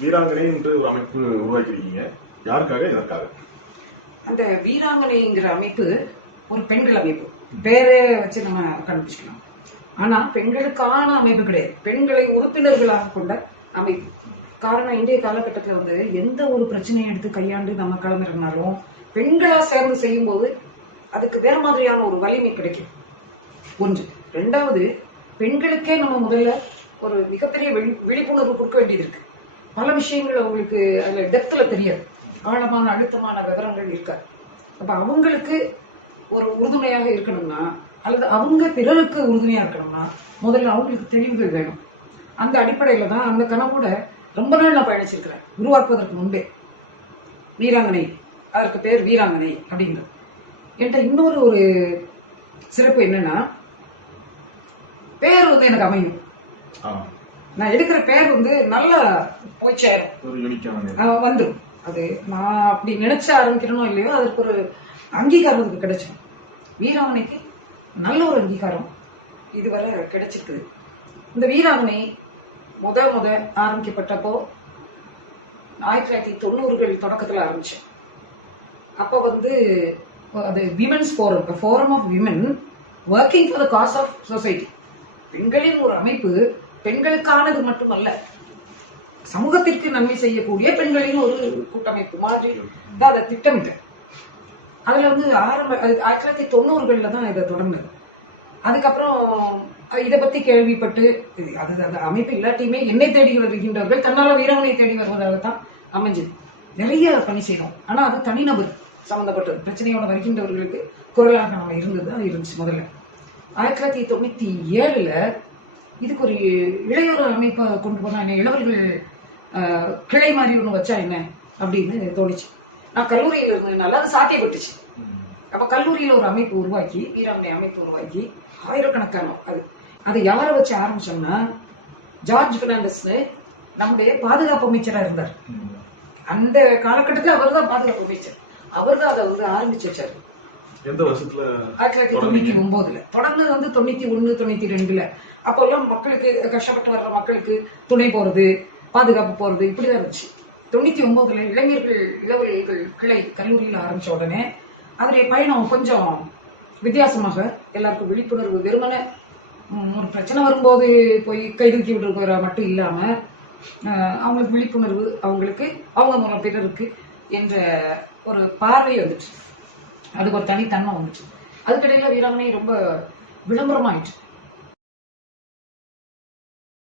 வீராங்கனை என்று ஒரு அமைப்பு உருவாக்கியிருக்கீங்க. யாருக்காக, எதற்காக? அந்த வீராங்கனைங்கிற அமைப்பு ஒரு பெண்கள் அமைப்பு, பேரே வச்சு நம்ம கண்டுபிடிச்சிக்கலாம். ஆனா பெண்களுக்கான அமைப்பு கிடையாது, பெண்களை உறுப்பினர்களாக கொண்ட அமைப்பு. காரணம், இன்றைய காலகட்டத்தில் வந்து எந்த ஒரு பிரச்சனையை எடுத்து கையாண்டு நம்ம களமிறங்கினாலும் பெண்களா சேர்ந்து செய்யும் போது அதுக்கு வேற மாதிரியான ஒரு வலிமை கிடைக்கும். ஒன்று. ரெண்டாவது, பெண்களுக்கே நம்ம முதல்ல ஒரு மிகப்பெரிய விழிப்புணர்வு கொடுக்க வேண்டியது இருக்கு. பல விஷயங்கள் அவங்களுக்கு அதுல டெப்த்ல தெரியாது, ஆழமான அழுத்தமான விவரங்கள் இருக்காது. அப்ப அவங்களுக்கு ஒரு உறுதுணையாக இருக்கணும்னா, அல்லது அவங்க பிறருக்கு உறுதுணையா இருக்கணும்னா முதல்ல அவங்களுக்கு தெளிவுகள் வேணும். அந்த அடிப்படையில தான் அந்த கனவோட ரொம்ப நாள் நான் பயணிச்சிருக்கிறேன். உருவாக்குவதற்கு முன்பே வீராங்கனை, அதற்கு பேர் வீராங்கனை அப்படிங்கிறது. என்கிட்ட இன்னொரு ஒரு சிறப்பு என்னன்னா, பேர் வந்து எனக்கு அமையும். நான் எடுக்கிற பேர் வந்து நல்லா போய் சேரும், வந்துடும். அது நான் அப்படி நினைச்சு ஆரம்பிக்கிறனோ இல்லையோ, அதற்கு ஒரு அங்கீகாரம் அதுக்கு கிடைச்சிடும். வீராங்கனைக்கு நல்ல ஒரு அங்கீகாரம் இதுவரை கிடைச்சிருக்குது. இந்த வீராங்கனை முத ஆரம்பிக்கப்பட்டப்போ 1990கள் தொடக்கத்தில் ஆரம்பிச்சேன். அப்போ வந்து அது women's forum, forum of women working for the cause of society. பெண்களின் ஒரு அமைப்பு, பெண்களுக்கானது மட்டுமல்ல, சமூகத்திற்கு நன்மை செய்யக்கூடிய பெண்களின் ஒரு கூட்டமைப்பு மாதிரி தான் அதை திட்டமிட்டேன். அதுல வந்து 1990களில் தான் இதை தொடர்ந்தது. அதுக்கப்புறம் இதை பத்தி கேள்விப்பட்டு, அது அந்த அமைப்பு இல்லாட்டியுமே என்னை தேடி வருகின்றவர்கள் தன்னால வீராங்கனை தேடி வருவதாகத்தான் அமைஞ்சது. நிறைய பணி செய்யணும், ஆனா அது தனிநபர் சம்பந்தப்பட்டது. பிரச்சனையோட வருகின்றவர்களுக்கு குரலாக நம்ம இருந்துச்சு முதல்ல. 1997ல் இதுக்கு ஒரு இளையோர் அமைப்பை கொண்டு போனா என்ன, இளவர்கள் கிளை மாதிரி ஒண்ணு வச்சா என்ன அப்படின்னு தோணிச்சு. நான் கல்லூரியில் இருந்ததுனால அது சாத்தியப்பட்டுச்சு. அப்ப கல்லூரியில ஒரு அமைப்பு உருவாக்கி, வீராங்கனை அமைப்பு உருவாக்கி, ஆயிரக்கணக்கான அது யாரை வச்சு ஆரம்பிச்சோம்னா, ஜார்ஜ் பெர்னாண்டஸ்னு நம்முடைய பாதுகாப்பு அமைச்சரா இருந்தார். அந்த காலகட்டத்தில் அவர் தான் பாதுகாப்பு அமைச்சர். அவர் தான் அதை வந்து ஆரம்பிச்சு வச்சாரு. எந்த வருஷத்துல? 1999ல். தொடர்ந்து வந்து 91, 92ல். அப்போ எல்லாம் மக்களுக்கு, கஷ்டப்பட்டு வர்ற மக்களுக்கு துணை போறது, பாதுகாப்பு போறது, இப்படிதான் இருந்துச்சு. 99ல் இளவர்கள் கிளை கல்லூரியில் ஆரம்பிச்ச உடனே அதனுடைய பயணம் கொஞ்சம் வித்தியாசமாக, எல்லாருக்கும் விழிப்புணர்வு, வெறுமன ஒரு பிரச்சனை வரும்போது போய் கைதூக்கி விடுற மட்டும் இல்லாம, அவங்களுக்கு விழிப்புணர்வு, அவங்களுக்கு அவங்க மூலம் பிறருக்கு என்ற ஒரு பார்வை வந்துச்சு. அதுக்கு ஒரு தனித்தன்மை வந்துச்சு. அதுக்கிடையில வீராங்கனை ரொம்ப விளம்பரமாயிடுச்சு.